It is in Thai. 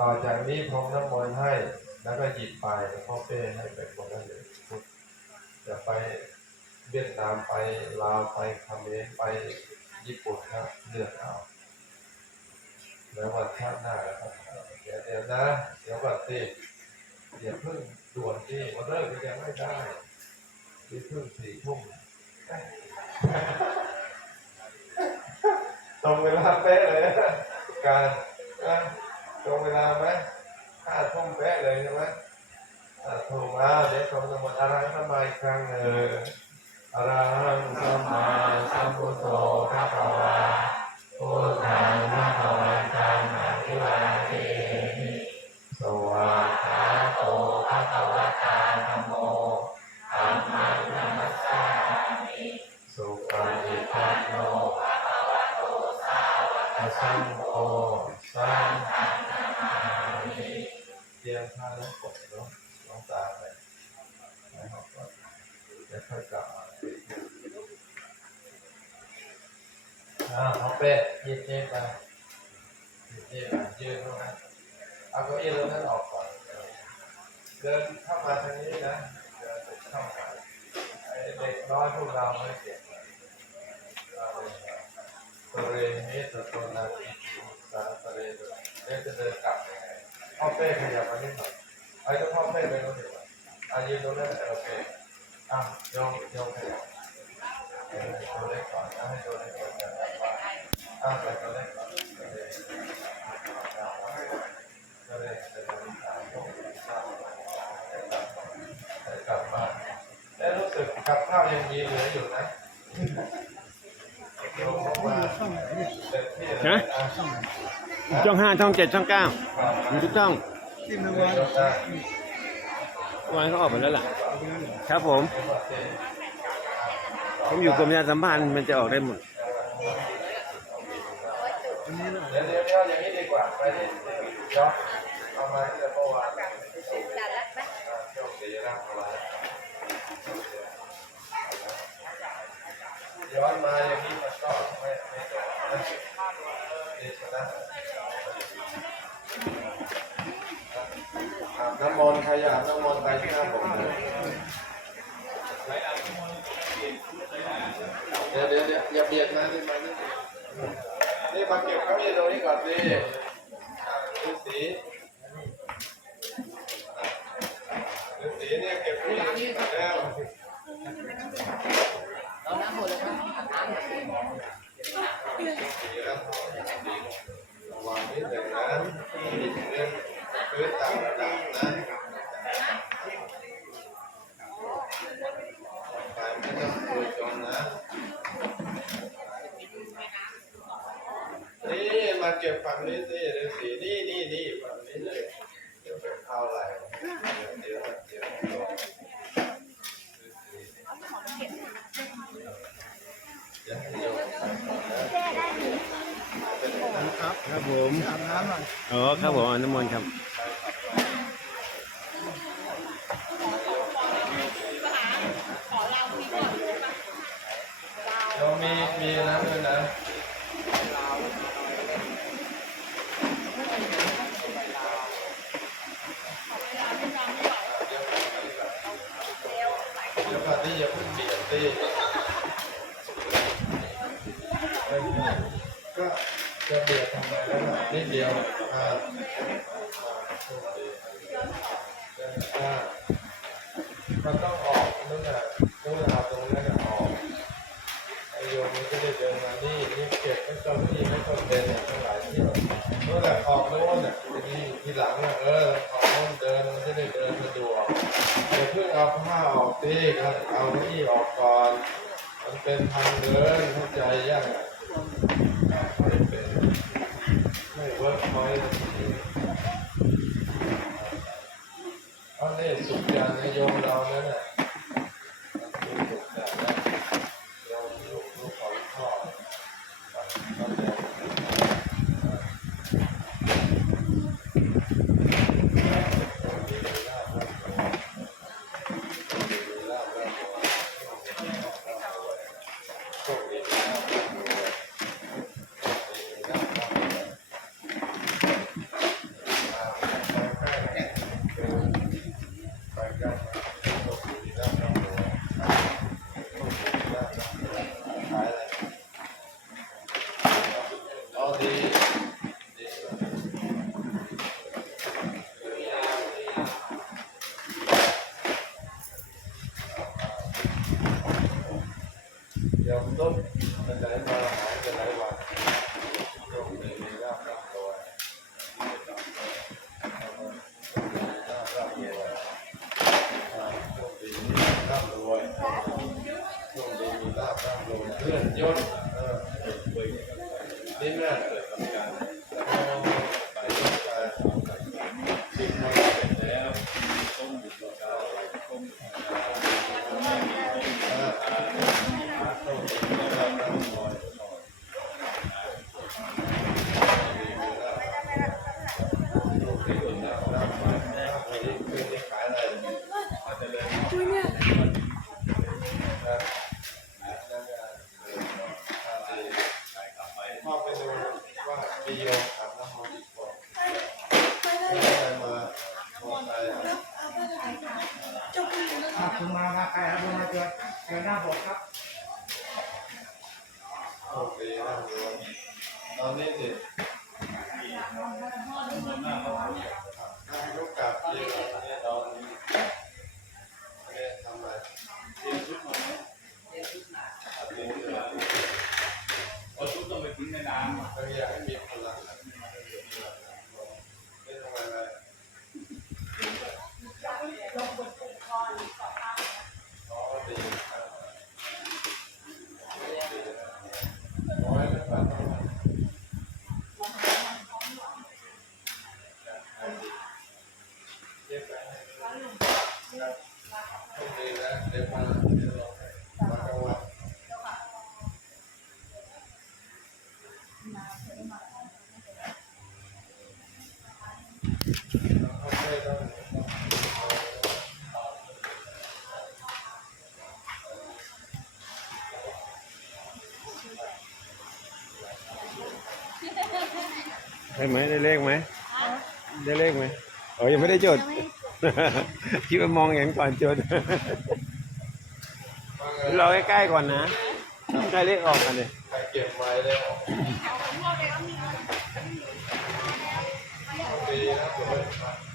ต่อจากนี้พรมน้ำมนต์ให้ แล้วก็หยิบไปแล้วพ่อเป้ให้ไปคนละหนึ่งชุดจะไปเวียดนามไปลาวไปเมรไปญี่ปุ่นครับเลือกเอาแล้ววันชาติหน้าแล้วครับเดี๋ยวเดี๋ยวนะ เดี๋ยวก่อนสิอย่าเพิ่งด่วนที่วันเลิกก็ยังไม่ได้ที่เพิ่งสี่ทุ่มตรงเวลาเป๊ะเลยการนะ ตรงเวลาไหมห้าทุ่มแป๊ะเลยใช่ไหมอ่าถูกแล้วเดี๋ยวทำสมุดอะไรทำไมอีกครั้งหนึ่งอะระหังสมาสัมพุทโธพระภวาพุทธังพระภวันตังอภิวา อ่าน้องเป้ยืดเยืดไปยืดเยืดยืดตรงนั้นเอาเก้าอี้ตรงนั้นออกก่อนเดินเข้ามาทางนี้นะเดินเข้ามาไอเด็กน้อยพวกเราไม่เก็บเอาเลยครับตเรมิตโตนาทิสาตเรโดเอ๊ะจะเดินกลับยังไงพ่อเป้ขยับมานิดหน่อยไอ้ก็พ่อเป้ไปตรงนี้ก่อนอายืนตรงนั้นโอเคอะโยงโยงขยับตัวเล็กก่อนนะให้ตัวเล็กก่อน กก่อนตัวเล็กตัวเล็กจะเดินตามพวกนี้ครับจะกลับมาแล้วรู้สึกกับข้าวยังมีเหลืออยู่นะโยมบอกว่าเต็มที่เลยฮะช่องห้าช่องเจ็ดช่องเก้าอยู่ทุกช่องวันเขาออกไปแล้วล่ะ ครับผม ผมอยู่กรมประชาสัมพันธ์มันจะออกได้หมด เดี๋ยวเดี๋ยวเดี๋ยวอย่างนี้ดีกว่าไปที่ย้อนเอามาที่เมื่อวานจัดแล้วไหมโชคดีนะอะไรย้อนมาอย่างนี้มันก็ไม่ไม่จบนะดีชนะอาบน้ำมนต์ใครอยากอาบน้ำมนต์ไปที่หน้าผมเลยเดี๋ยวเดี๋ยวเดี๋ยวอย่าเบียดนะที่มานี่ นี่มาเก็บเก้าอี้ตรงนี้ก่อนสิอ่าดูสี อาบน้ำหน่อยอ๋อครับผมอนุโมทนครับเรามีมีน้ำด้วยนะเดี๋ยวก่อนที่อย่าเพิ่งเบียดสิเอ้ยก็จะเบียดทำไมแล้วล่ะนิดเดี ยวอ่าข้ามันต้องออกนั่นน่ะต้องเอาตรงนั้นออกไอโยมมันก็ได้เดินมานี่นี่เก็บไม่ต้องที่ไม่ต้องเดินเนี่ยทั้งหลายที่เมื่อไหร่ออกโน่นน่ะทีทีหลังน่ะเออออกโน่นเดินมันจะได้เดินสะดวกอย่าเพิ่งเอาผ้าออกสิครับเอาเก้าอี้ออกก่อน มันเป็นทางเดินเข้าใจยังอะไม่เป็นไม่เวิร์กพอยต์ทีเพราะนี่สุขยานโยมเรานั่นแหละมันคือสุขยานนะโยมลูกลูกของพ่อเข้าใจโชคดีนะ มต้นมันไหลมาหายไหลายวันโชคดีมีลาบร่ำรวยมีลากร่ำรวยอ่าโชคดีมีราบร่ำรวยโชคดีมีราบร่ำรวยเลื่อนยศเออนี่แม่ ไม่ได้มามองไปอะอะคุณมามาใครครับคุณมาเจอเจอหน้าผมครับโอเคร่ำรวยตอนนี้สิ ดี๋ยวมาเดี๋ยวเรามากลางวันได้ไหมได้เลขไหมได้เลขไหมโอ้ยังไม่ได้จด คิดว่ามองเห็นก่อนจด รอใกล้ๆก่อนนะใกล้เลขออกกันเลยใครเก็บไว้แล้วดีนะเดี๋ยวไป